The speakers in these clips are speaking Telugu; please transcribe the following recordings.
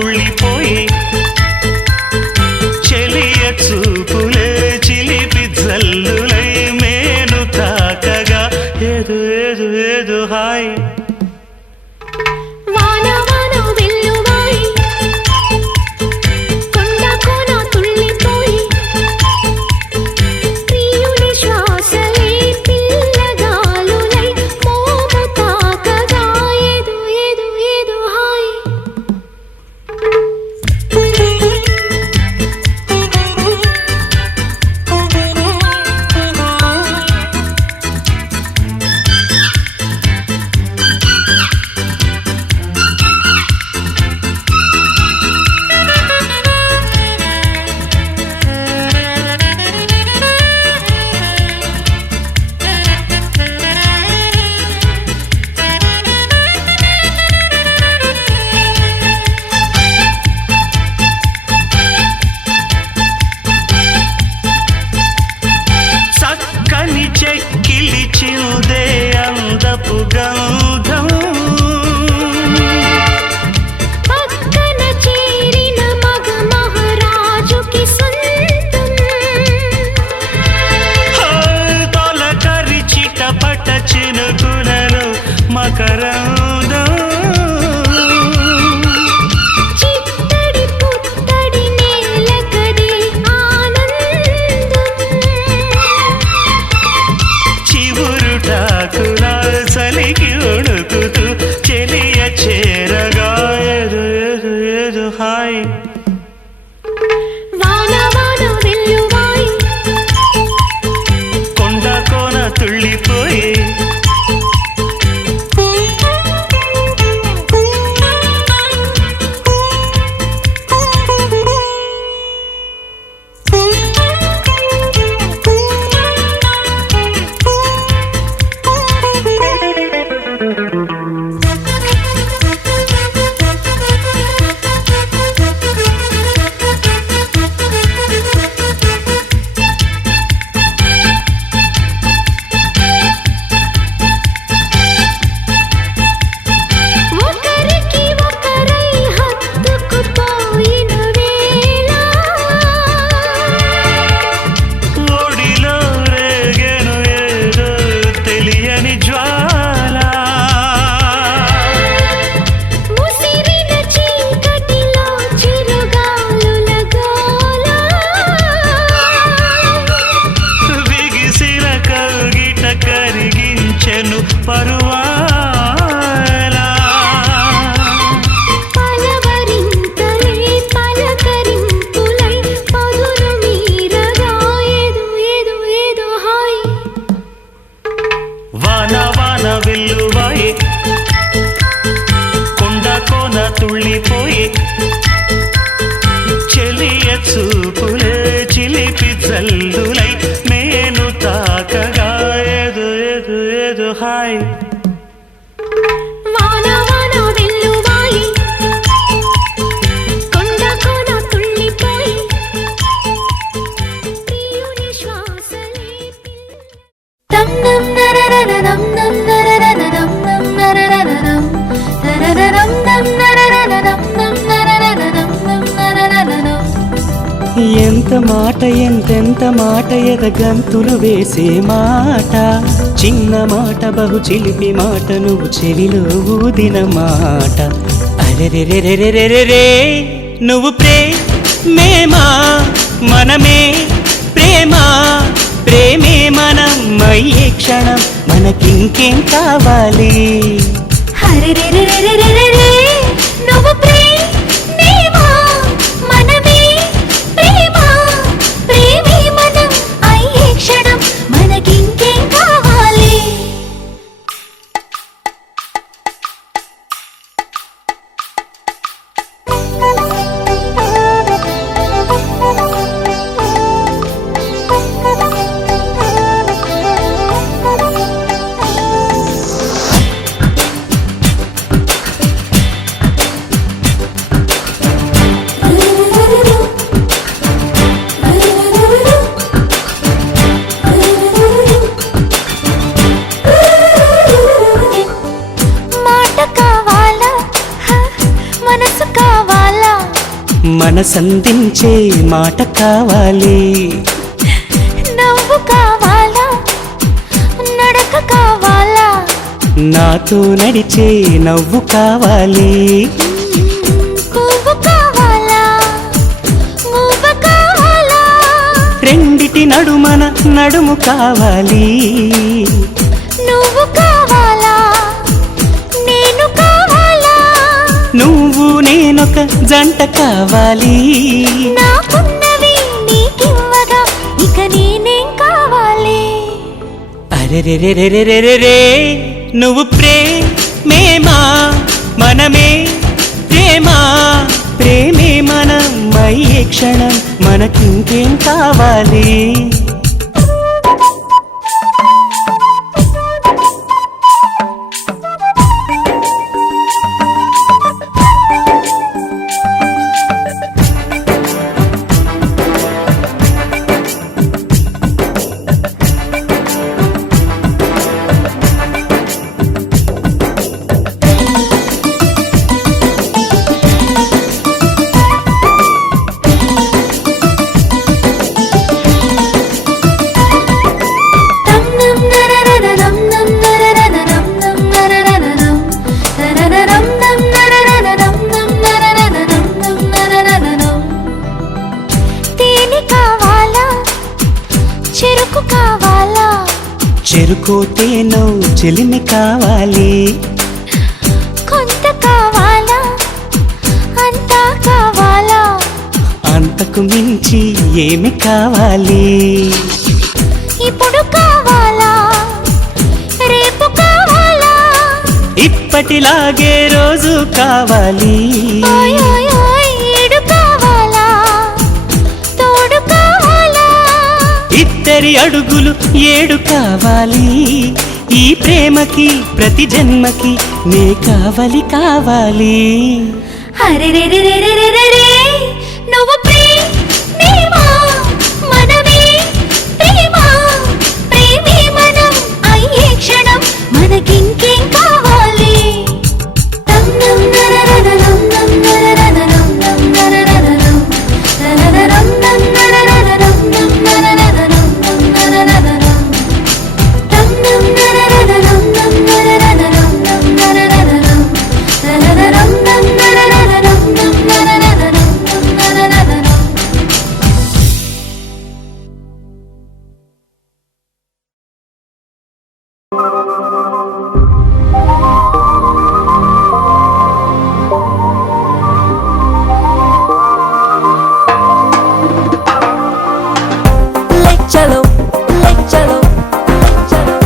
తుళ్ళిపోయి చెలియ చూపులే చిలిపి జల్లులై మేను తాకగా ఏదు ఏదు ఏదు హాయ్ చెక్కిలిచిందే అందపు గంధం పక్కన చేరిన మగ మహారాజుకి సొంతం తొలకరి చిటపట చినుకులలో మకరందం చిత్తడి పుత్తడి నేలకది ఆనందం చివురుటాకులా చలికి ఉడుకుతూ చెలియ చేరగా ఏదు ఏదు ఏదు హాయ్ వాన వాన వెల్లువాయి కొండ కోన తుళ్ళిపోయి ఒకరికి ఒకరై హత్తుకుపోయిన వేళ ఒడిలో రేగెను ఏదో తెలియని జ్వాల ముసిరిన చీకటిలో చిరుగాలుల గోల బిగిసిన కౌగిట కరిగించెను పరువాల పలవరింతలై పలకరింపులై పదును మీరగా ఏదు ఏదు ఏదు హాయ్ వాన వాన వెల్లువాయి కొండ కోన తుళ్ళిపోయి చెలియ చూపులే చిలిపి జల్లులై మేను తాకగా ఏదు ఏదు ఏదు హాయ్ వాన వాన వెల్లువాయి కొండ కోన తుళ్ళిపోయి ప్రియుని శ్వాసలే దమ్ దమ్ నరరరదం దమ్ నరరరదం దమ్ నరరరదం నరరరదం దమ్ నరరరదం దమ్ నరరరదం దమ్ నరరరదం ఎంత మాట ఎంతెంత మాట ఎదగంతులు వేసే మాట చిన్న మాట బహు చిలిపి మాట నువ్వు చెవిలో ఊదిన మాట అరెరెరెరెరెరెరే నువ్వు ప్రేమేమా మనమే ప్రేమ ప్రేమే మనం అయ్యే క్షణం మనకింకేం కావాలి హరెరెరెరెరెరెరే నువ్వు ప్రేమేమా మనమే ప్రేమ ప్రేమే మనం అయ్యే క్షణం మనకింకేం కావాలి మనసందించే మాట కావాలి. నవ్వు కావాలా నడక కావాలా నాతో నడిచే నవ్వు కావాలి. పువ్వు కావాలా మువ్వ కావాలా రెండిటి నడుమన నడుము కావాలి. నువ్వు కావాలా నేను కావాలా నువ్వు నేనొక జంట కావాలి. నాకున్నవి నీకివ్వగా ఇక నేనేం కావాలి. అరెరెరెరెరెరెరే నువ్వు ప్రేమేమా మనమే ప్రేమ ప్రేమే మనం అయ్యే క్షణం మనకింకేం కావాలి. చెరుకోతేనో చెలిమి కావాలి. కొంత కావాలా అంతా కావాలా అంతకు మించి ఏమి కావాలి. ఇప్పుడు కావాలా రేపు కావాలా ఇప్పటిలాగే రోజు కావాలి. ఓయ్ ఓయ్ ఓయ్ ఏడు కావాలా తోడు కావాలా ఇద్దరి అడుగులు 7 కావాలి. ఈ ప్రేమకి ప్రతి జన్మకి నే కావాలి కావాలి. హరెరెరెరెరెరెరే నువ్వు ప్రేమేమా మనమే ప్రేమ ప్రేమే మనం అయ్యే క్షణం మనకింకేం కావాలి. నం నరరరరం నం నరరరరం నం నరరరరం నరరరరం నం నరరరరం నం నరరరరం నం నరరరరం నం నరరరరం నం నరరరరం నం నరరరరం నరరరరం నం నరరరరం నం నరరరరం నం నరరరరం. ले चलो ले चलो ले चलो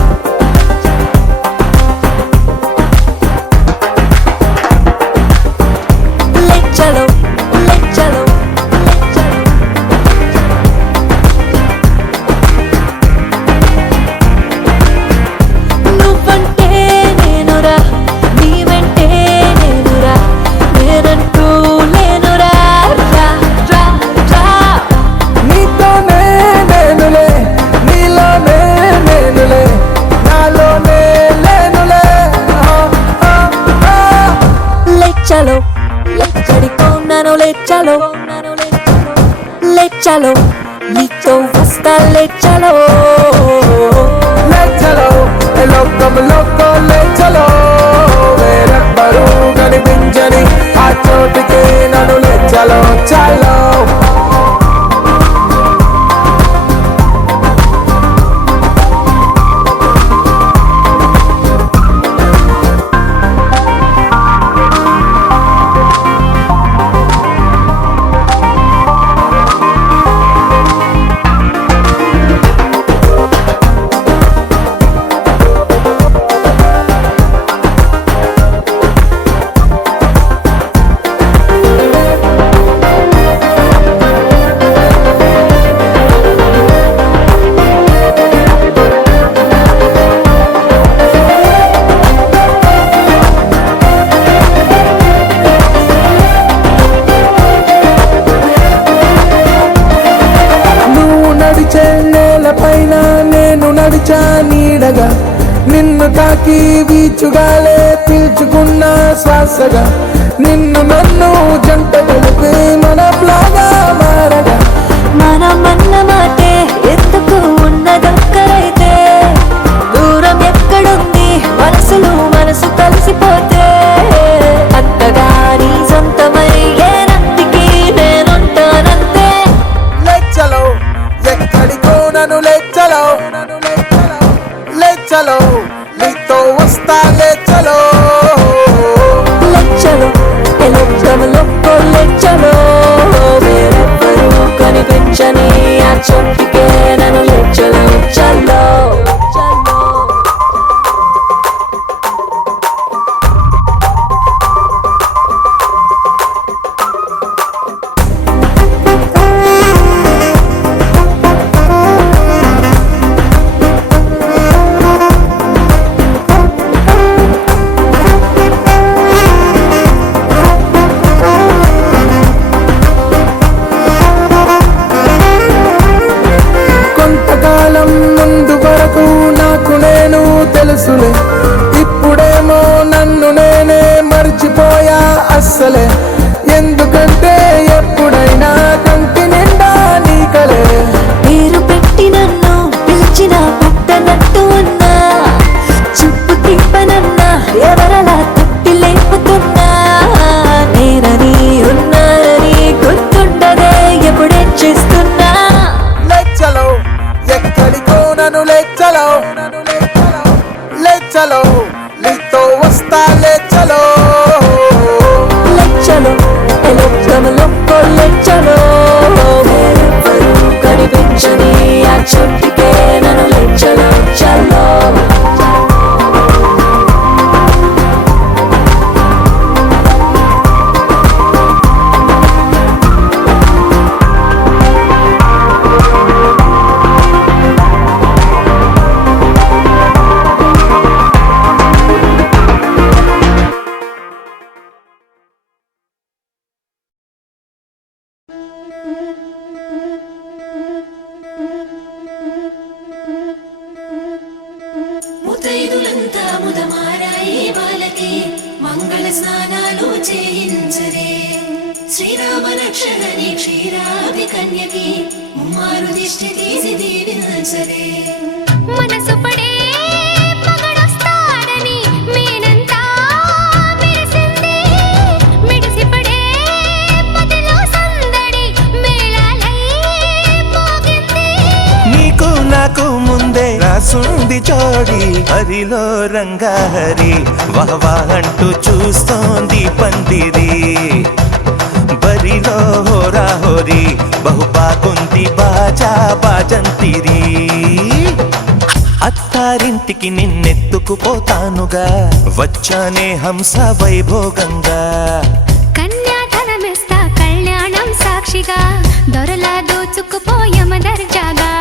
ले चलो ले चलो ले चलो నువ్వంటే నేనురా నీ వెంటే నేనురా నేనంటూ లేనురా రా రా రా నీతోనే నేనులే నీలోనే నేనులే నాలోనే లేనులే ले चलो ले చడిపోన్నాను ले चलो ले चलो నీతో వస్తా ले चलो లే చలో ఏ లోకంలోకి లే చలో వేరెవ్వరూ కనిపించని ఆ చోటికి నన్ను లే చలో చలో నేలపైన నేను నడిచా నీడగా నిన్ను తాకి వీచుగాలే పీల్చుకున్న శ్వాసగా నిన్ను నన్ను జంట కలిపి మన చుట్టికే నన్ను లెచ్చలో చల్లో ముతైదులంతా ముదమారాయి బాలకి మంగళ స్నానాలు చేయించరే శ్రీరామ రక్షణని క్షీరాది కన్యకి ముమ్మారు దిష్టి తీసి దీవించరే మనసు పడే మగడొస్తాడని మేనంతా మెరిసింది మిడిసి పడే మదిలో సందడి మేళాలై మోగింది నీకు నాకు ముందే రాసుంది జోడి హరిలో రంగాహరి వహవా అంటూ చూస్తోంది పందిరి బరిలో హోరా హోరి బహుబాగుంది బాజా బాజంతిరి అత్తారింటికి నిన్నెత్తుకుపోతానుగా వచ్చానే హంస వైభోగంగా కన్యాధనమిస్తా కళ్యాణం సాక్షిగా దొరలా దోచుకుపోయమ దర్జాగా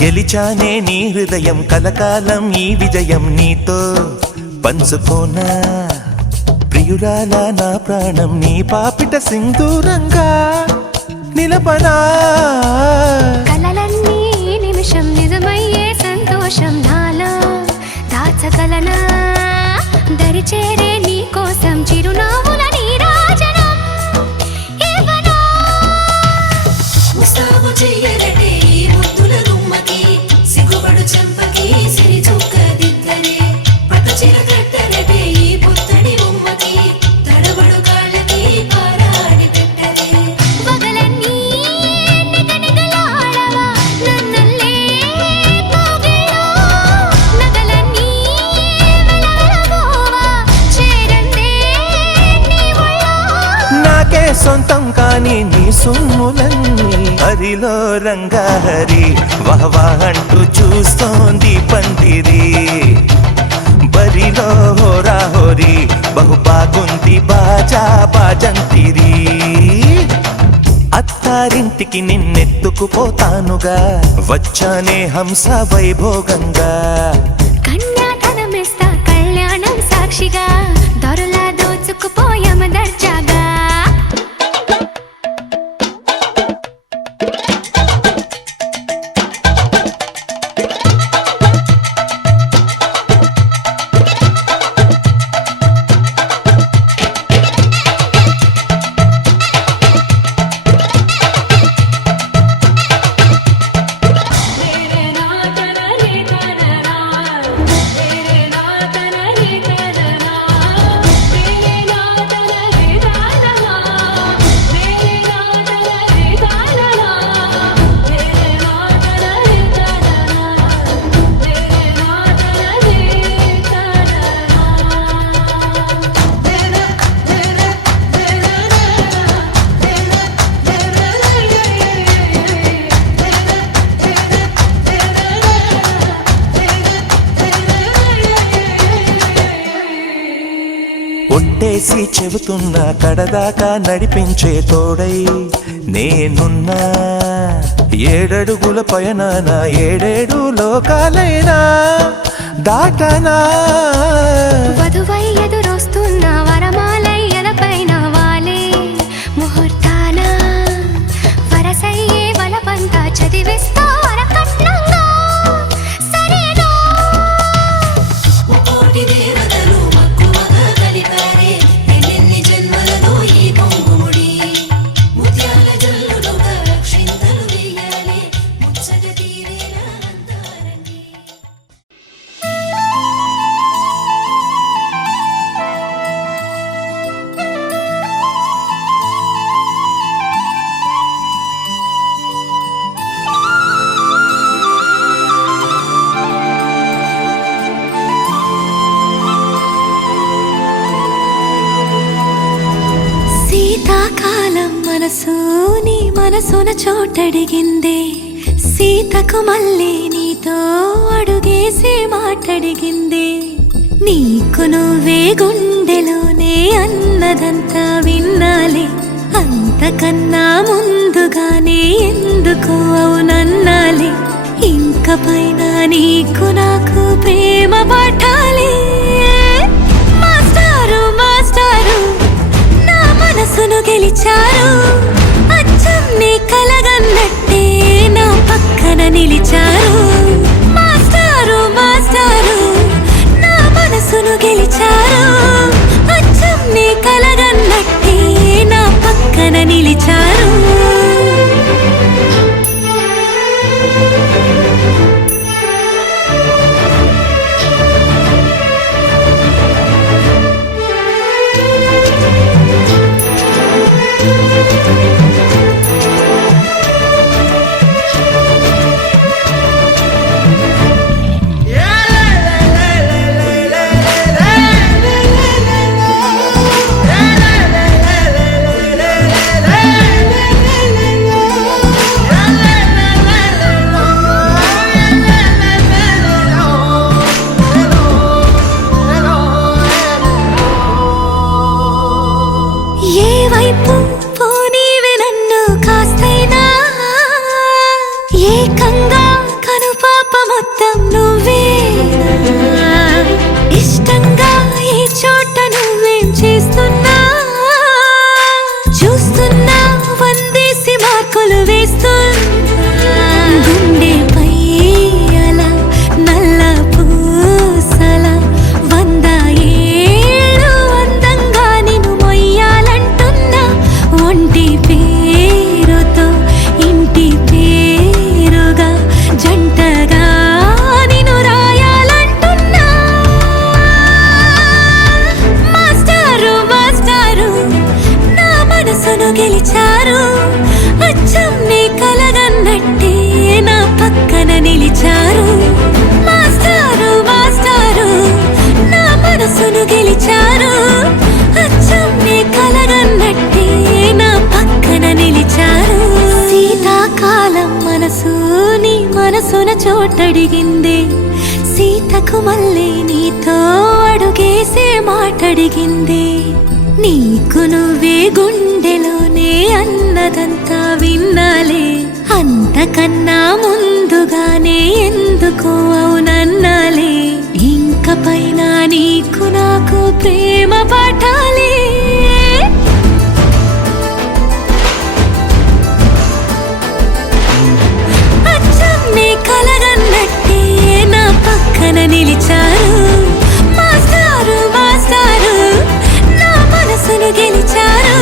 గెలిచానే నీ హృదయం కలకాలం ఈ విజయం నీతో పంచుకోనా ప్రియురాల నా ప్రాణం నీ పాపిట సింధూరంగా నిలపనా కలలన్నీ నిమిషం నిజమయ్యే సంతోషం నాలో దాచగలనా దరిచేరే నీ కోసం చిరునవ్వుల నీరాజనం ఇవ్వనా ముస్తాబు చెయ్యరటే ఈ ముద్దుల గుమ్మకి సిగ్గుబడు చెంపకి సిరి చుక్క దిద్దరే పట్టు చీర కట్టరటే ఈ పుత్తడి బొమ్మకి తడబడు కాళ్ళకి పారాడి పెట్టరే పగలన్నీ నిగనిగలాడవా నన్నల్లే కోగిలో నగలన్నీ వెలవెలబోవా చేరందే నీ ఒళ్ళో నాకే సొంతం కాని నీ సొమ్ములన్నీ హరిలో రంగాహరి వహవా అంటూ చూస్తోంది పందిరి బరిలో హోరా హోరి బహుబాగుంది బాజా బాజంతిరి అత్తారింటికి నిన్నెత్తుకుపోతానుగా వచ్చానే హంస వైభోగంగా కన్యాధనమిస్తా కళ్యాణం సాక్షిగా దొరలా దోచుకుపోయమ దర్జాగా ఒట్టేసి చెబుతున్నా కడదాకా నడిపించే తోడై నేనున్నా ఏడడుగుల పయనాన ఏడేడు లోకాలైనా దాటనా వధువై ఎదురొస్తున్న వరమాలై ఎలపైన వాలే ముహూర్తాన వరసయ్యే వలపంతా చదివిస్తా వరక శీతాకాలం మనసు నీ మనసున చోటడిగిందే సీతకు మళ్ళీ నీతో అడుగేసి మాటడిగిందే నీకు నువ్వే గుండెలోనే అన్నదంతా విన్నాలే అంతకన్నా ముందుగానే ఎందుకు అవునన్నాలే ఇంక పైన నీకు నాకు ప్రేమ పాఠాలే మాస్టారు మాస్టారు నా మనసును గెలిచారు అచ్చం నీ కలగన్నట్టే నా పక్కన నిలిచారు మాస్టారు మాస్టారు నా మనసును గెలిచారు అచ్చం నీ కలగన్నట్టే నా పక్కన నిలిచారు ఏకంగా కనుపాప మొత్తం నువ్వే ఇష్టంగా ఈ చోట నువ్వేం చేస్తున్నా చూస్తున్నా వందేసి మార్కులు వేస్తున్నా గుండెపై అలా నల్ల పూసల 100 ఏళ్ళు అందంగా నిన్ను మొయ్యాలంటున్నా ఒంటి పేరుతో ఇంటి పేరుగా జంటగా నిన్ను రాయాలంటున్నా మాస్టారు మాస్టారు నా మనసును గెలిచారు అచ్చం నీ కలగన్నట్టే నా పక్కన నిలిచారు మాస్టారు మాస్టారు నా మనసును గెలిచారు అచ్చం నీ కలగన్నట్టే నా పక్కన నిలిచారు శీతాకాలం మనసు నీ మనసున చోటడిగిందే సీతకు మళ్ళీ నీతో అడుగేసే మాటడిగిందే నీకు నువ్వే గుండెలోనే అన్నదంతా విన్నాలే అంతకన్నా ముందుగానే ఎందుకు అవునన్నాలే ఇంక పైన నీకు నాకు ప్రేమ పాఠాలే అచ్చం నీ కలగన్నట్టే నా పక్కన నిలిచారు మాస్టారు మాస్టారు నా మనసును గెలిచారు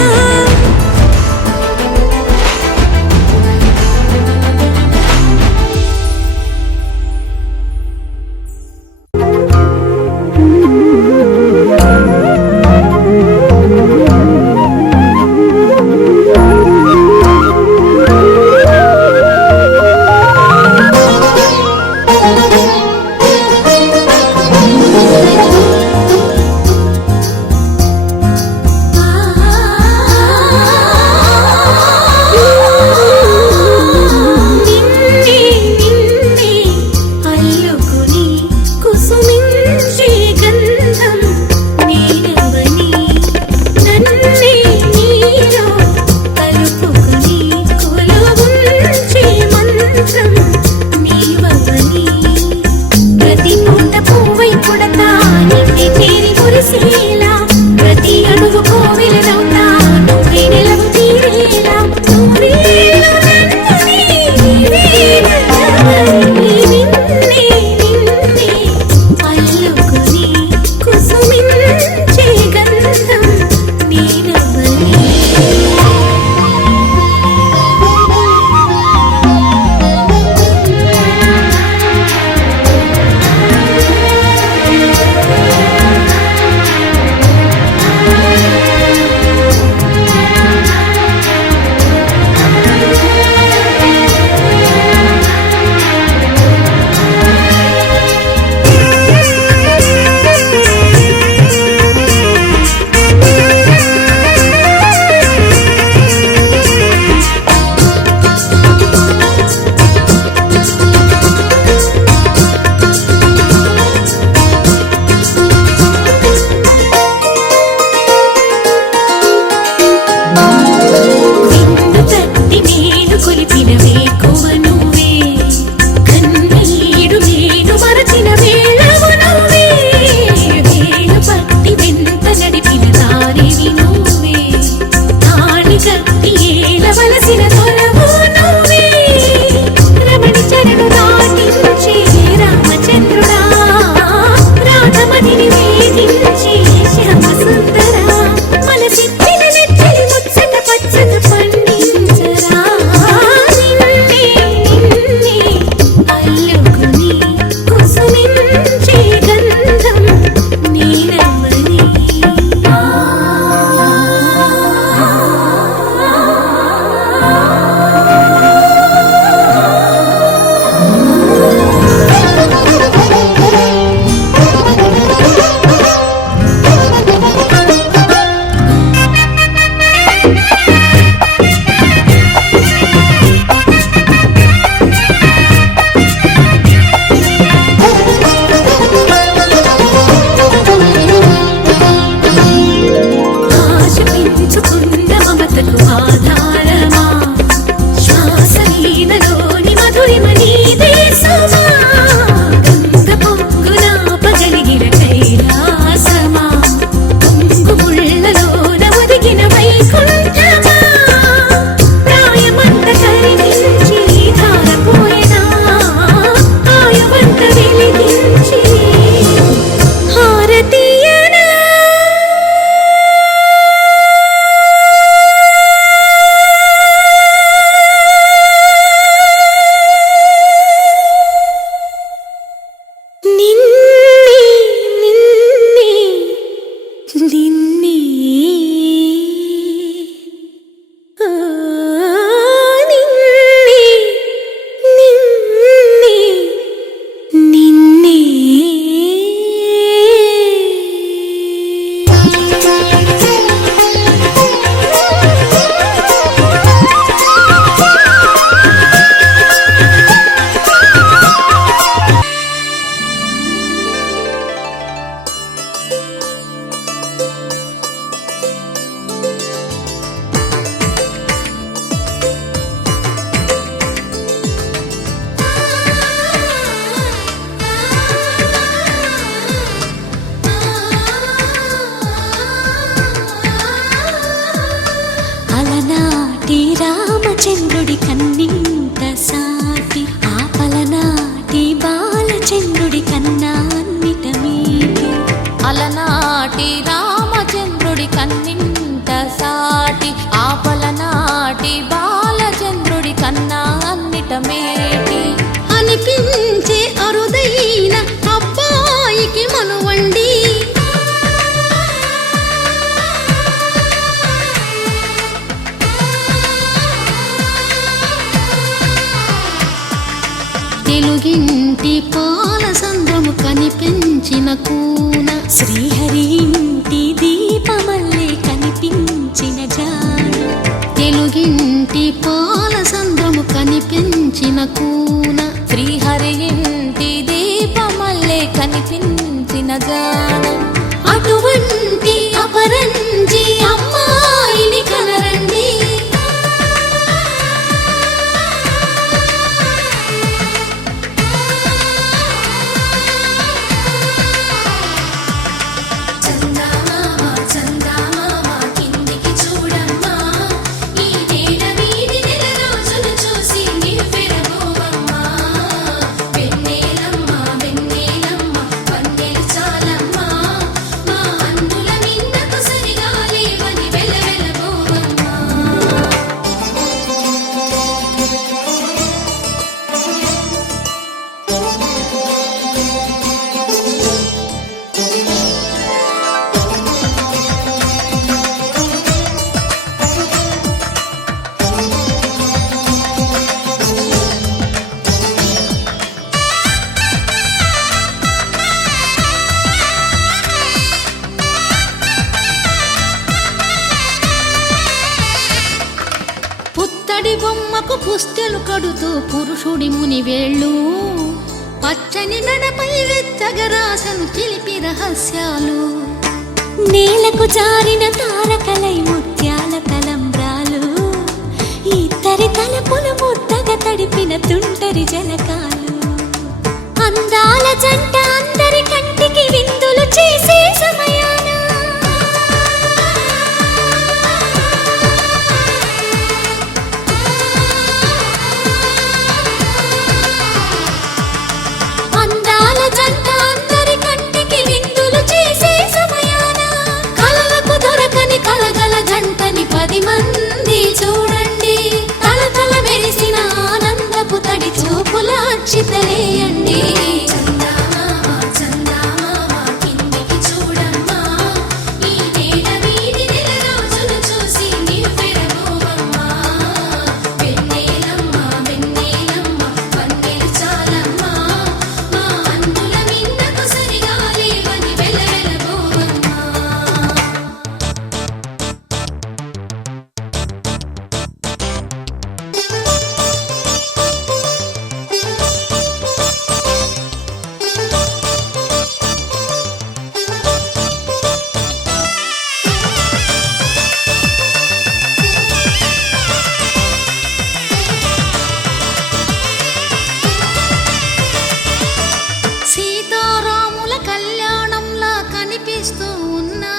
అలనాటి రామచంద్రుడి కన్నింత సాటి ఆపలనాటి బాలచంద్రుడి కన్నా అన్నిట మీటి అలనాటి రామచంద్రుడి కన్నింట సాటి ఆపలనాటి బాలచంద్రుడి కన్నా అన్నిట మేటి అనిపించే అరుదైన అబ్బాయికి మనువండి తెలుగింటి పాలసంద్రము కనిపించిన కూన శ్రీహరి ఇంటి దీపమల్లే కనిపించిన జాన తెలుగింటి పాలసంద్రము కనిపించిన కూన శ్రీహరి ఇంటి దీపమల్లే కనిపించిన జాన అటువంటి అపరంజి అమ్మాయిని కనరండి చందమామ చందమామ కిందికి చూడమ్మా ఈ నేల వీధి నెల రోజులు చూసి నివ్వెరబోవమ్మా వెన్నెలమ్మ వెన్నెలమ్మ వన్నెలు చాలమ్మా మా అందుల మిన్నకు సరిగా లేవని వెలవెలబోవమ్మా పుత్తడి బొమ్మకు పుస్తెలు కడుతూ పురుషుడి ముని వేళ్ళు పచ్చని మెడపై వెచ్చగరాసను చిలిపి రహస్యాలు నేలకు జారిన తారకలై ముత్యాల తలంబ్రాలు ఇద్దరి తలపులు ముద్దగా తడిపిన తుంటరి జలకాలు అందాల జంట అందరి కంటికి విందులు చేసే సమయాన అందాల జంట అందరి కంటికి విందులు చేసే సమయాన కలలకు దొరకని కలగల జంటని 10 మంది చూడండి తలతల మెరిసిన ఆనందపు తడి చూపుల అచ్చితలేయండి చందమామ చందమామ కిందికి చూడమ్మా ఈ నేల వీధి నెల రోజులు చూసి నివ్వెరబోవమ్మా వెన్నెలమ్మ వెన్నెలమ్మ వన్నెలు చాలమ్మా మా అందుల మిన్నకు సరిగా లేవని వెలవెలబోవమ్మా సీతారాముల కళ్యాణంలా కనిపిస్తూ ఉన్నా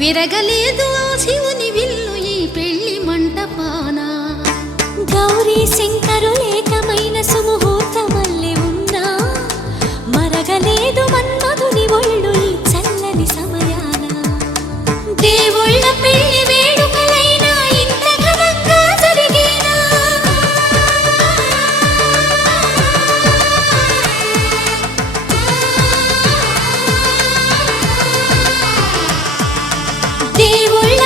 విరగలేదు ఆ శివుని విల్లు ఈ పెళ్లి మంటపాన గౌరీ శంకరులేకమైన సుముహూర్తమల్లె ఉన్నా మరగలేదు మన్మధుని ఒళ్ళు ఈ చల్లని సమయాన దేవుళ్ళ పెళ్లి వేడుకలైనా ఇంత ఘనంగా జరిగేనా దేవుళ్ళ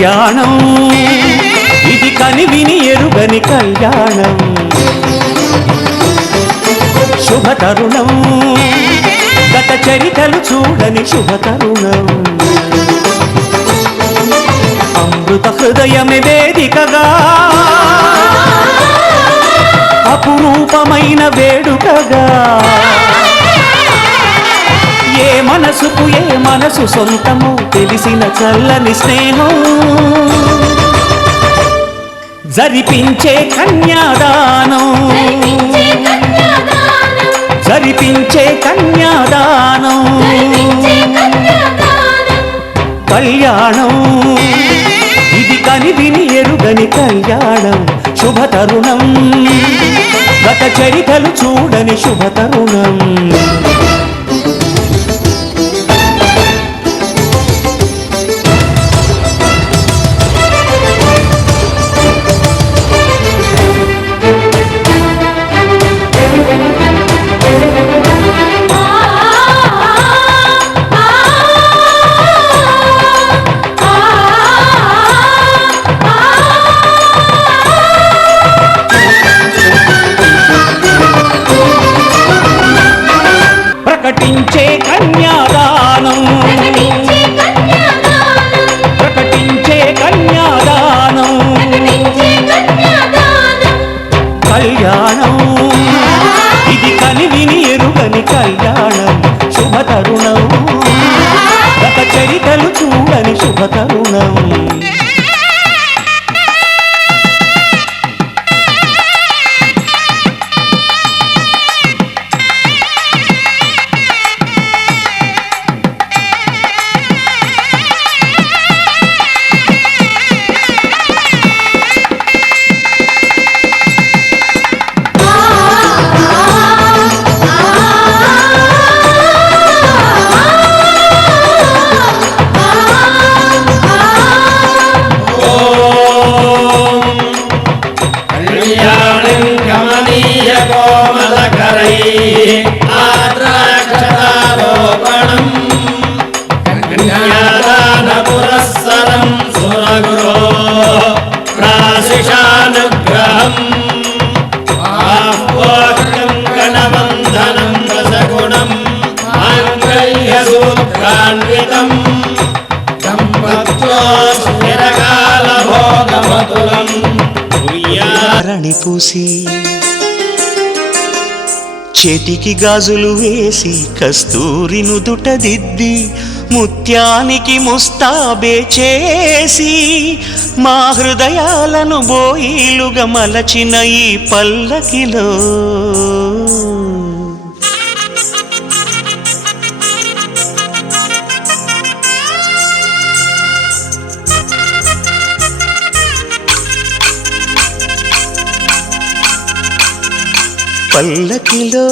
కళ్యాణం ఇది కనివిని ఎరుగని కళ్యాణం శుభతరుణం గత చరితలు చూడని శుభతరుణం అమృత హృదయమే వేదికగా అపురూపమైన వేడుకగా ఏ మనసుకు ఏ మనసు సొంతము తెలిసిన చల్లని స్నేహం జరిపించే కన్యాదానం జరిపించే కన్యాదానం కళ్యాణం ఇది కనివిని ఎరుగని కళ్యాణం శుభతరుణం గత చరితలు చూడని శుభతరుణం ప్రకటించే కన్యాదానం ప్రకటించే కన్యాదానం కళ్యాణం ఇది కనివిని ఎరుగని కళ్యాణం శుభతరుణం గత చరితలు చూడని శుభతరుణం పూసి చేతికి గాజులు వేసి కస్తూరి నుదుట దిద్ది ముత్యానికి ముస్తాబే చేసి మా హృదయాలను బోయిలుగా మలచిన ఈ పల్లకిలో పల్లకిలో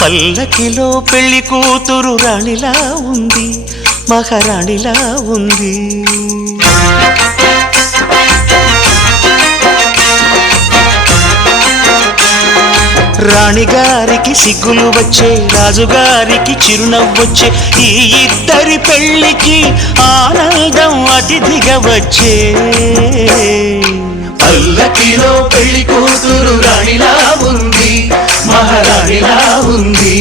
పల్లకిలో పెళ్లి కూతురు రాణిలా ఉంది మహారాణిలా ఉంది రాణిగారికి సిగ్గులు వచ్చే రాజుగారికి చిరునవ్వొచ్చే ఈ ఇద్దరి పెళ్లికి ఆనందం అతిథిగా వచ్చే పల్లకిలో పెళ్లి కూతురు రాణిలా ఉంది మహారాణిలా ఉంది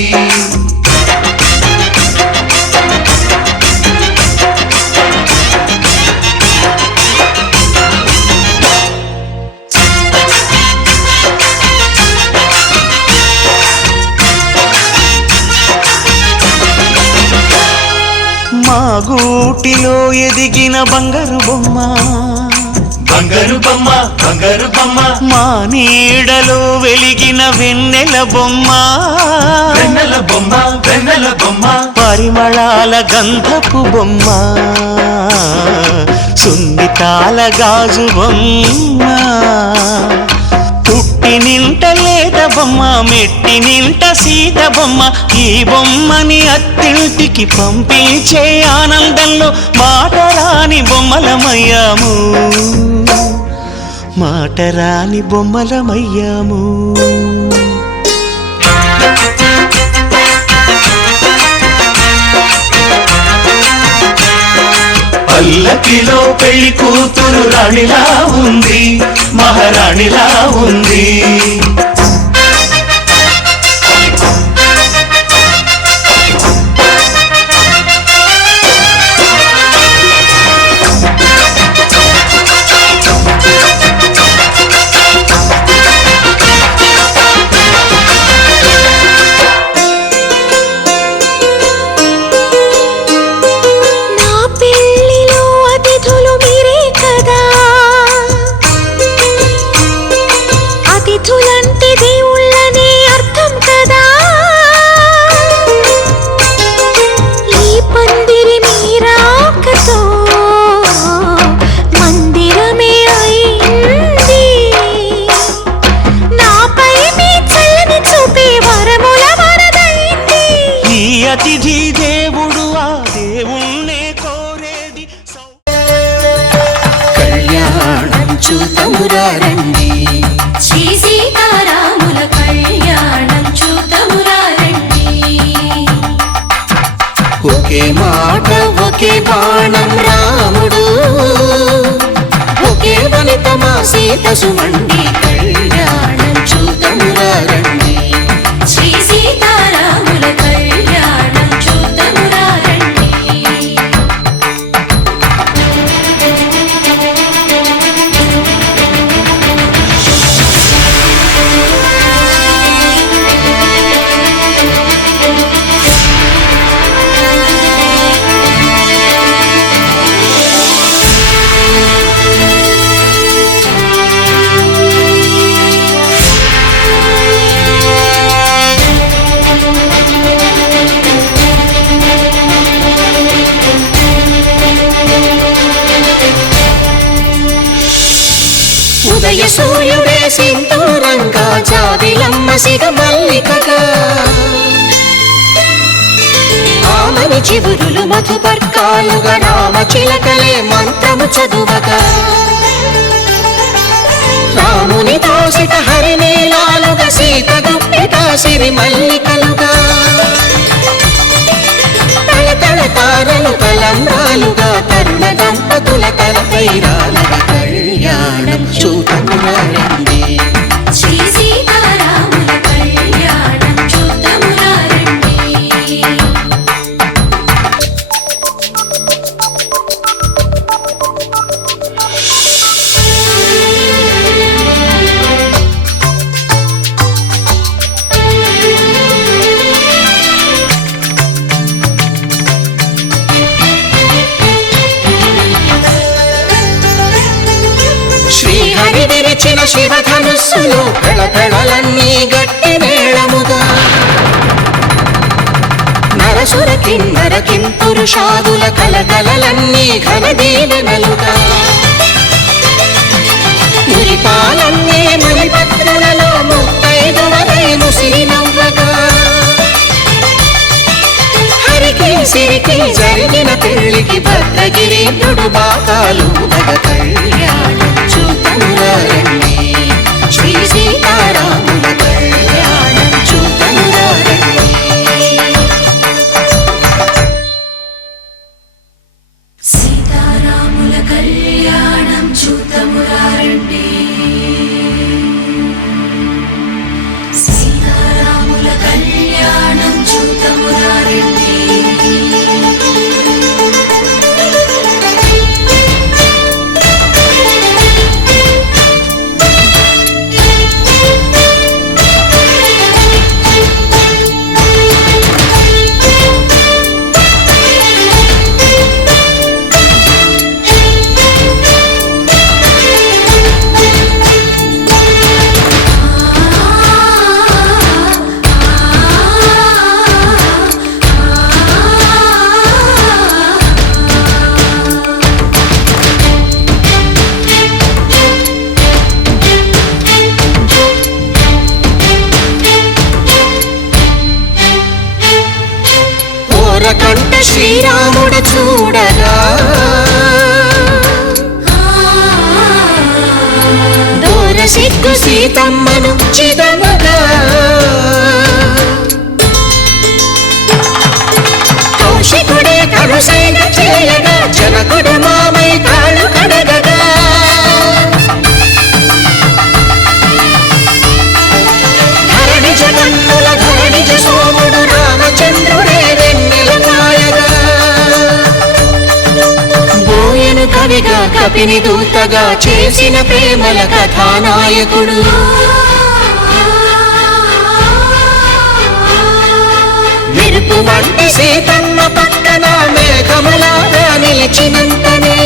మా గూటిలో ఎదిగిన బంగారు బొమ్మ బంగారు బొమ్మ బంగారు బొమ్మ మా నీడలో వెలిగిన వెన్నెల బొమ్మ వెన్నెల బొమ్మ వెన్నెల బొమ్మ పరిమళాల గంధపు బొమ్మ సున్నితాల గాజు బొమ్మ పుట్టి నింట లేత బొమ్మ మెట్టి నింట సీత బొమ్మ ఈ బొమ్మని అత్తింటికి పంపించే ఆనందంలో మాటరాని బొమ్మలమయ్యాము మాటరాని బొమ్మలమయ్యాము పల్లకిలో పెళ్లి కూతురు రాణిలా ఉంది, మహారాణిలా ఉంది. అతిథి దేవుడు ఆ దేవుణ్ణే కోరేది. కళ్యాణం చూతమురా రండి, శ్రీ సీతారాముల కళ్యాణం చూతమురా రండి. ఒకే మాట ఒకే బాణం రాముడు, ఒకే వనిత మా సీత సుమండి. కళ్యాణం చూతమురా రండి, శ్రీ సీతారాముల కళ్యాణం చూతమురా రండి. ఉదయ సూర్యుడే సింధూరంగా, జాబిలమ్మ సిగ మల్లికగా, ఆమని చివురులు మధుపర్కాలుగా, రామ చిలకలే మంత్రము చదువగా, రాముని దోసిట హరినీలాలుగా, సీత గుప్పిట సిరి మల్లికలుగా, తళతళ తారలు తలంబ్రాలుగా, తరుణ దంపతుల తలపైరాలుగా. కళ్యాణం చూతమురా రండి, శ్రీ సీతారాముల కళ్యాణం చూతమురా రండి. శ్రీహరి విరిచిన శివధనుస్సులు పెళపెళలన్నీ గట్టి మేళముగా, నరసుర కిన్నర కింపురుషాదుల కలకలలన్నీ ఘనదీవెనలుగా, మురిపాలన్నీ మణిపత్రులలో ముత్తైదువలై ముసిరి నవ్వగా, హరికి సిరికి జరిగిన పెళ్లికి భద్రగిరీంద్రుడు బాకాలు దగ. కళ్యాణం చూతమురా రండి, శ్రీ సీతారాముల కళ్యాణం చూతమురా రండి. సీతారాముల కళ్యాణం చూతమురా రండి, సీతారాముల కళ్యాణం చూతమురా రండి. కంట శ్రీరాముడు చూడగా, దూర సిగ్గు సీతమ్మను చిదమగా, కౌశికుడే కరుసైన చేయగా, జనకుడు తాపిని దూతగా చేసిన ప్రేమల కథానాయకుడు. మెరుపు వంటి సీతమ్మ పక్కన మేఘములాగా నిలిచినంతనే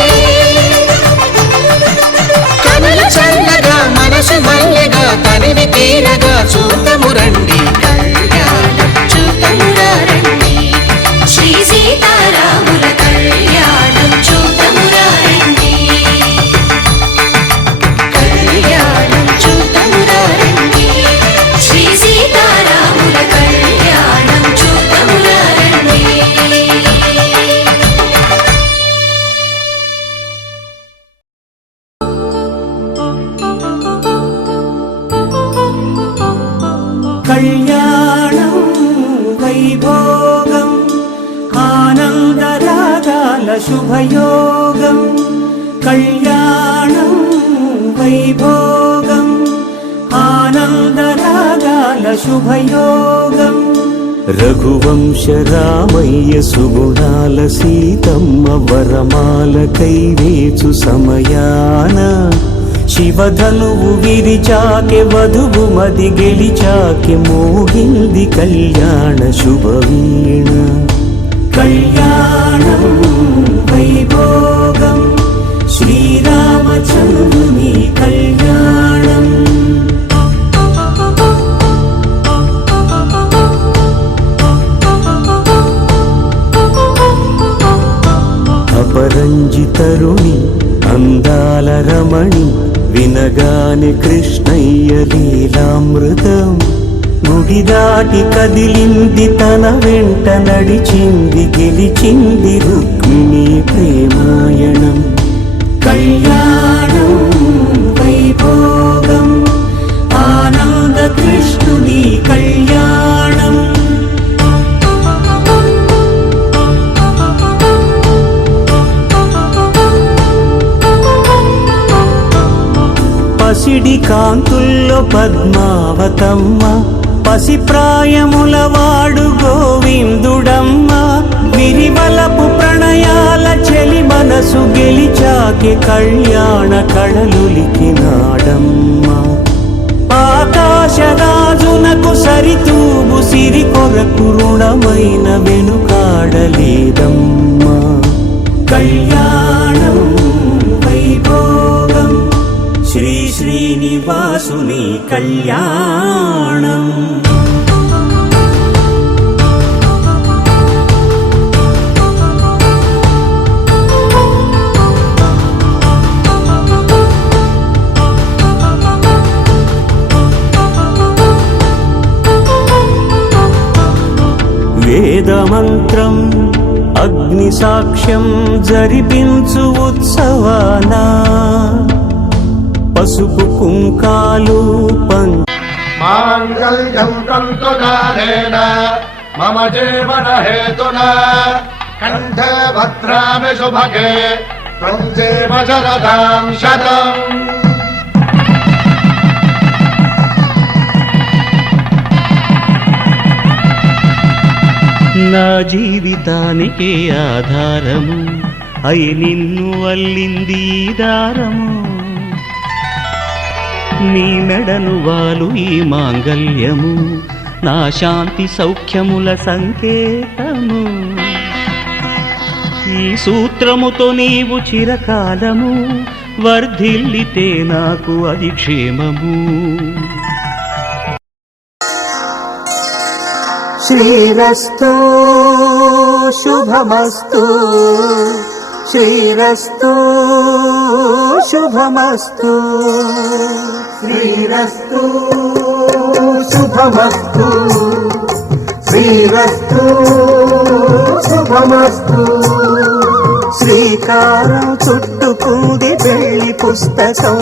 కనులు చల్లగా మనసు మల్లెగా తనివి తీరగా చూతము రండి కళ్యాణం చూతమురా రండి. శ్రీ సీతారాముల కళ్యాణం చూతమురా రండి. కళ్యాణం చూతమురా రండి. శ్రీ సీతారాముల కళ్యాణం చూతమురా రండి. కళ్యాణం వైభోగం ఆనందరాగాల శుభయోగం. కళ్యాణం వైభోగం ఆనందరాగాల శుభయోగం. రఘువంశ రామయ్య సుగుణాల సీతమ్మ వరమాల కైవేచు సమయాన శివధనువు విరిచాకె వధువు మది గెలిచాకె మోగింది కళ్యాణ శుభవీణ. కళ్యాణం వైభోగం శ్రీరామచంద్రుని కళ్యాణం. అపరంజి తరుణి అందాల రమణి వినగాని కృష్ణయ్య లీలామృతం. గుడి దాటి కదిలింది తన వెంట నడిచింది గెలిచింది రుక్మిణి ప్రేమాయణం. కళ్యాణం వైభోగం ఆనంద కృష్ణుని కళ్యాణం. పసిడి కాంతుల్లో పద్మావతమ్మ పసిప్రాయముల వాడు గోవిందుడమ్మ. విరివలపు ప్రణయాల చెలి మనసు గెలిచాకె కళ్యాణ కళలులికినాడమ్మ. ఆకాశరాజునకు సరితూబు సిరి కొరకు రుణమైన వెనుకాడలేదమ్మ. కళ్యాణం వైభోగం శ్రీ శ్రీనివాసుని కళ్యాణం. వేదమంత్రం అగ్ని సాక్ష్యం జరిపించు ఉత్సవానా పసుపు కుంకాలు మాంగళ్యం తంతునానేన మమ జీవన హేతునా కంఠే భద్రామి శుభగే త్వం జీవ శరదాం శతం. నా జీవితానికే ఆధారము అయి నిన్ను అల్లింది ఈ దారము. నీ మెడను వాలు ఈ మాంగల్యము నా శాంతి సౌఖ్యముల సంకేతము. ఈ సూత్రముతో నీవు చిరకాలము వర్ధిల్లితే నాకు అది క్షేమము. శ్రీరస్తు శుభమస్తు శ్రీరస్తు శుభమస్తు శ్రీరస్తు శుభమస్తు శ్రీరస్తు శుభమస్తు. శ్రీకారం చుట్టుకుంది పెళ్లి పుస్తకం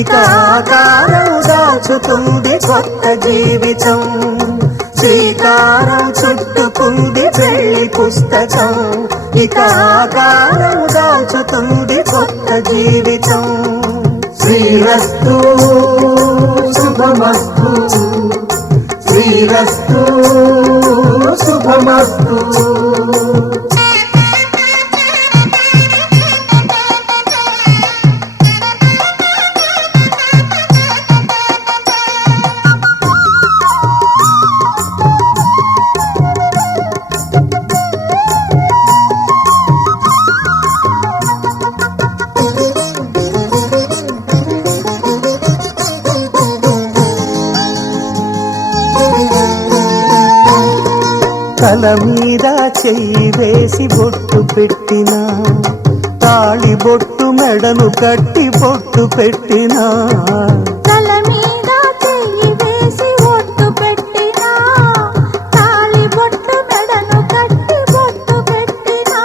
ఇక ఆకారం దాచుతుంది కొత్త జీవితం. శ్రీకారం చుట్టుకుంది పెళ్లి పుస్తకం ఇక ఆకారం దాచుతుంది కొత్త జీవితం. శ్రీరస్తు శుభమస్తు శ్రీరస్తు శుభమస్తు. తల మీద చెయ్యి వేసి బొట్టు పెట్టినా తాళి బొట్టు మెడను కట్టి బొట్టు పెట్టినా తల మీద చెయ్యి వేసి బొట్టు పెట్టినా తాళి బొట్టు మెడను కట్టి బొట్టు పెట్టినా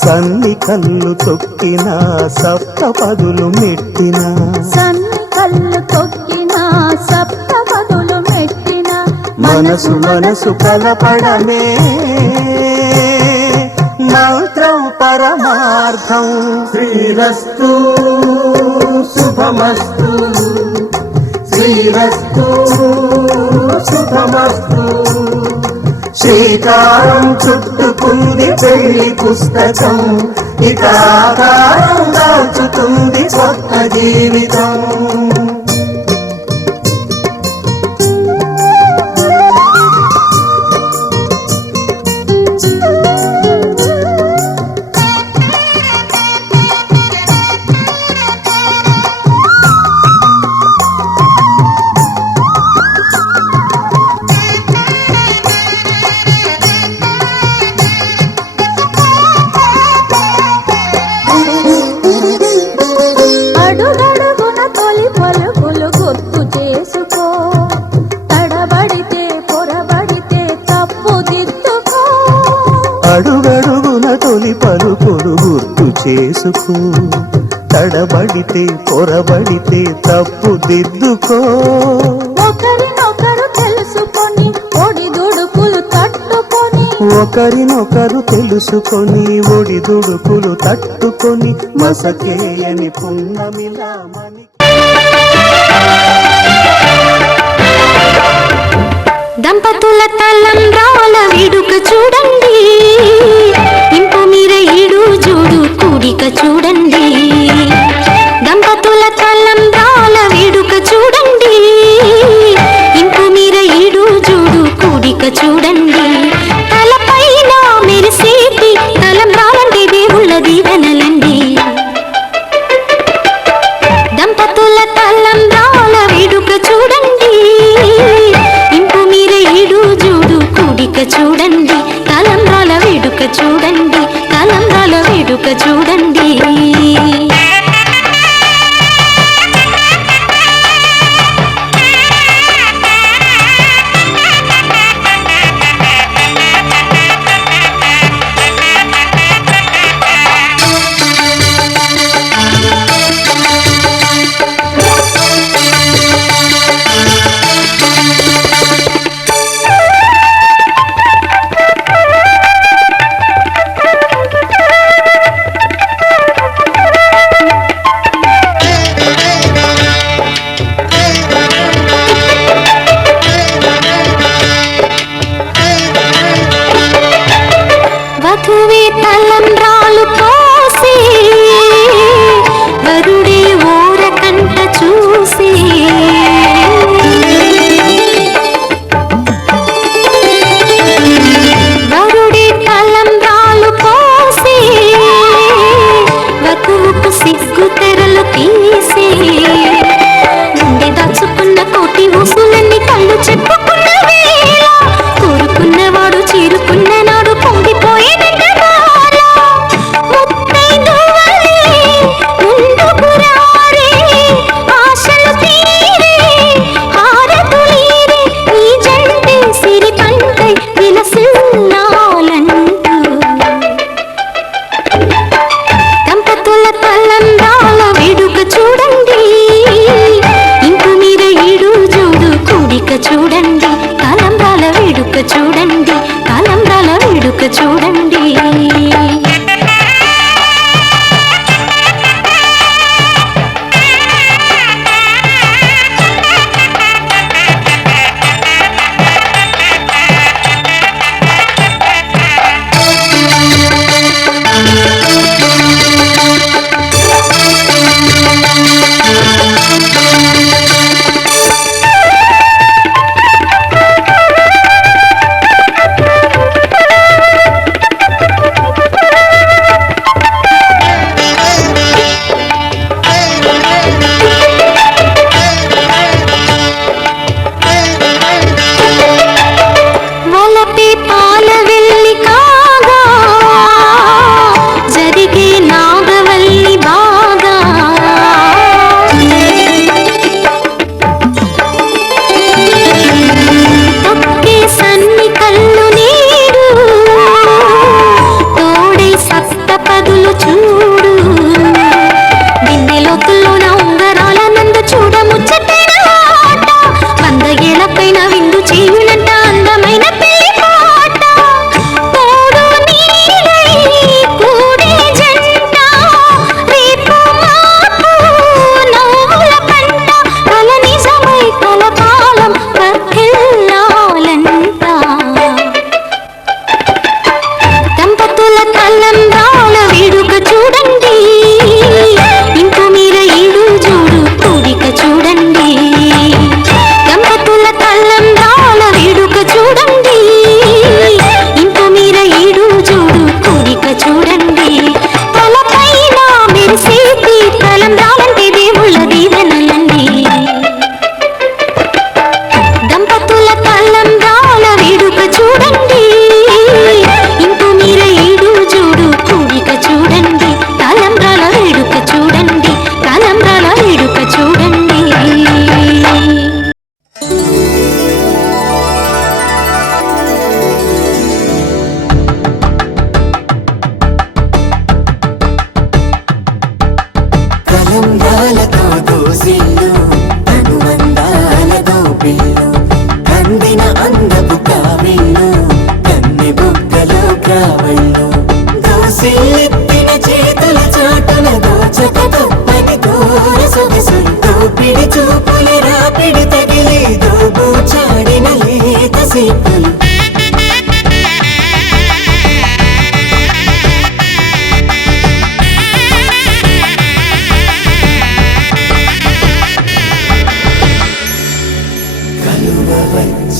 సన్ని కళ్ళు తొక్కినా సప్త పదులు మెట్టినా సన్ని కళ్ళు తొక్కినా సప్త పదులు మెట్టినా మనసు మనసు కలపడమే మంత్రం పరమార్థం శ్రీరస్తు శుభమస్తు శ్రీరస్తు శుభమస్తు శ్రీకారం చుట్టుకుంది పెళ్లి పుస్తకం ఇక ఆకారం దాచుతుంది కొత్త జీవితం అడుగడుగున తొలి పలుకులు గుర్తు చేసుకో తడబడితే పొరబడితే తప్పు దిద్దుకో అడుగడుగున తొలి పలుకుడు గుర్తు చేసుకో తడబడితే పొరబడితే తప్పు దిద్దుకో ఒకరినొకరు తెలుసుకొని ఒడిదుడుకులు తట్టుకొని ఒకరినొకరు తెలుసుకొని ఒడిదుడుకులు తట్టుకొని మసకేయని పున్నమిలా మని దంపతుల తలంబ్రాల వేడుక చూడండి ఇంపు మీర ఈడు జోడు కూడిక చూడండి దంపతుల తలంబ్రాల వేడుక చూడండి ఇంపు మీర ఈడు జోడు కూడిక చూడండి తలపైన మెరిసేటి తలంబ్రాలంటే దేవుళ్ళ దీవెనలండి దంపతుల తలంబ్రాల వేడుక చూడండి ఇంపు మీర ఈడు జోడు కూడిక చూడండి తలంబ్రాల వేడుక చూడండి తలంబ్రాల వేడుక చూడండి వధువే తలంబ్రాలు పోసి వరుడే ఓరకంట చూసి వరుడే తలంబ్రాలు పోసి వధువుకు సిగ్గు తెరలు తీసి గుండె దాచుకున్న కోటి ఊసులన్నీ కళ్ళు చెప్పుకున్న వేళ కోరుకున్నవాడు చేరుకున్న నాడు పొంగిపోయే దంపతుల తలంబ్రాల వేడుక చూడండి ఇంపు మీర ఈడు జోడు కూడిక చూడండి తలంబ్రాల వేడుక చూడండి తలంబ్రాల వేడుక చూడండి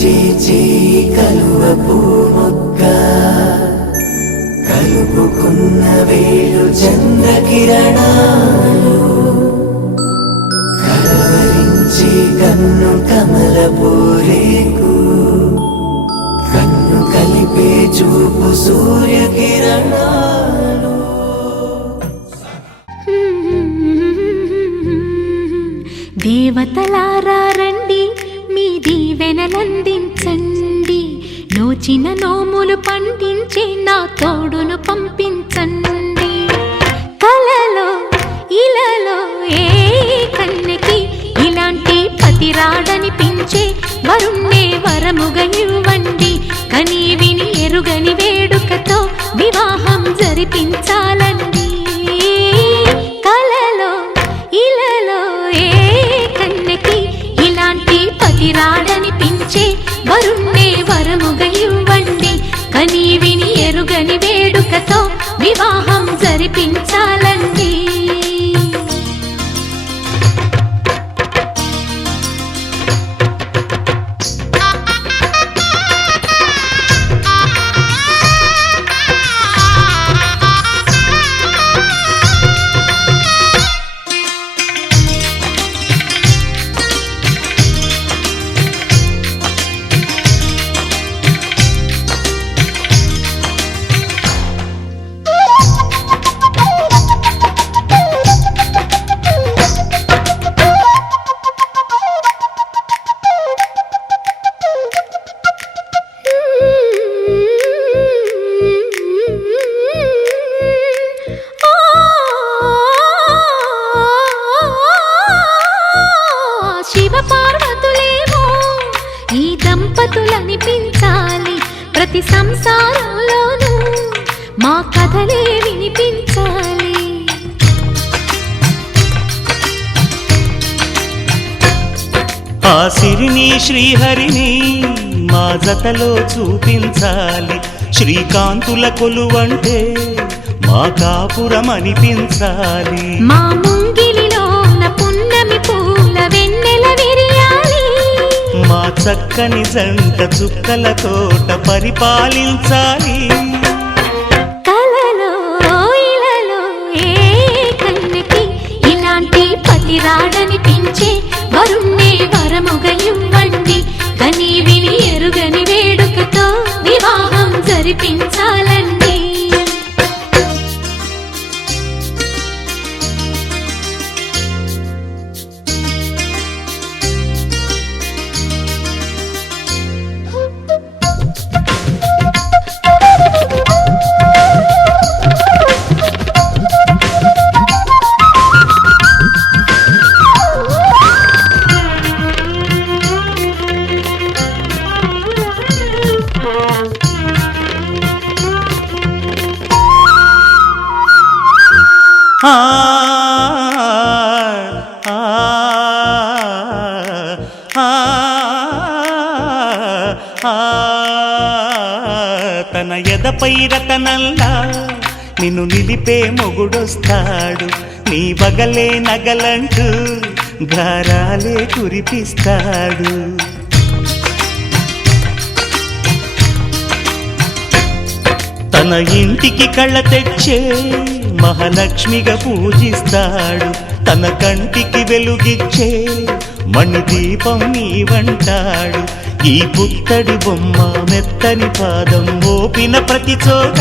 విరిచే చేయి కలువ పూమొక్క కలుపుకున్న వేలు చంద్రకిరణాలు కలవరించే కన్ను కమల పూరేకు కన్ను కలిపే చూపు సూర్యకిరణాలు దేవతలారా రండి మీ దీవెనలందించండి నోచిన నోములు పండించే నా తోడును పంపించండి కలలో ఇలలో ఏ కన్నెకి ఇలాంటి పతి రాడనిపించే వరుణ్ణే వరముగా ఇవ్వండి కని విని ఎరుగని వేడుకతో వివాహం జరిపించాలండి కలలో ఇలలో ఏ కన్నెకి ఇలాంటి పతి రాడనిపించే వరుణ్ణే వరముగా ఇవ్వండి కని విని ఎరుగని వేడుకతో వివాహం జరిపించాలండి శివపార్వతులేమో ఈ దంపతులనిపించాలి ప్రతి సంసారంలోనూ మా కథలే వినిపించాలి ఆ సిరిని శ్రీహరిని మా జతలో చూపించాలి శ్రీకాంతుల కొలువంటే మా కాపురం అనిపించాలి మా ముంగిలిలోన పున్నమి పూల వెన్నెల విరియాలి మా చక్కని జంట చుక్కల తోట పరిపాలించాలి కలలో ఇలలో ఏ కన్నెకి ఇలాంటి పతి రాడనిపించే వరుణ్ణే వరముగా ఇవ్వండి కని విని ఎరుగని వేడుకతో వివాహం జరిపించాలండి ఆ ఆ ఆ తన ఎదపై రతనల్లా నిన్ను నిలిపే మొగుడొస్తాడు నీ బగలే నగలంటూ గారాలే కురిపిస్తాడు తన ఇంటికి కళ్ళ తెచ్చే మహాలక్ష్మిగా పూజిస్తాడు తన కంటికి వెలుగిచ్చే మణిదీపం నీవంటాడు ఈ పుత్తడి బొమ్మ మెత్తని పాదం మోపిన ప్రతి చోట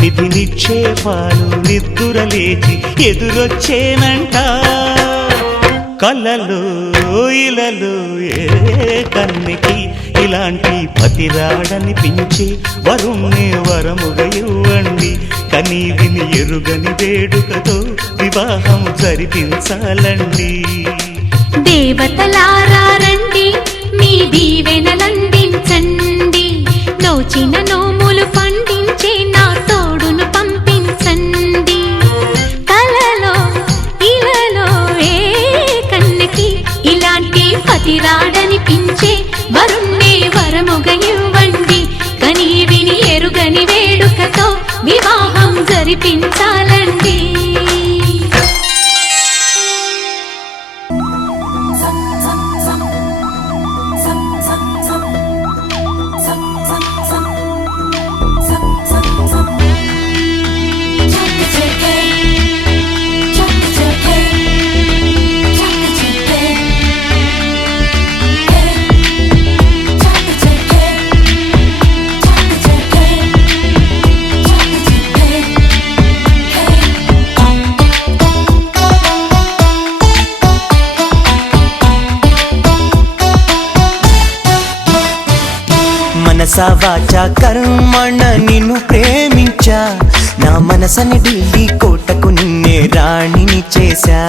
నిధి నిక్షేపాలు నిద్దురలేచి ఎదురొచ్చేనంట కళ్ళలో ఇలలో ఏ కన్నెకి ఇలాంటి పతి రాడనిపించి వరుణ్ణే వరముగా ఇవ్వండి కని విని ఎరుగని వేడుకతో వివాహం జరిపించాలండి దేవతలారా రండి మీ దీవెనలందించండి నోచిన నోములు పండించే నా తోడును పంపించండి కలలో ఇలలో ఏ కన్నెకి ఇలాంటి పతి రాడనిపించే వరుణ్ణే వరముగా ఇవ్వండి కని విని ఎరుగని వేడుకతో వివాహం జరిపించాలండి Zam zam zam zam zam zam వాచా కర్మణ నిన్ను ప్రేమించా నా మనసని ఢిల్లీ కోటకు నిన్నే రాణిని చేశా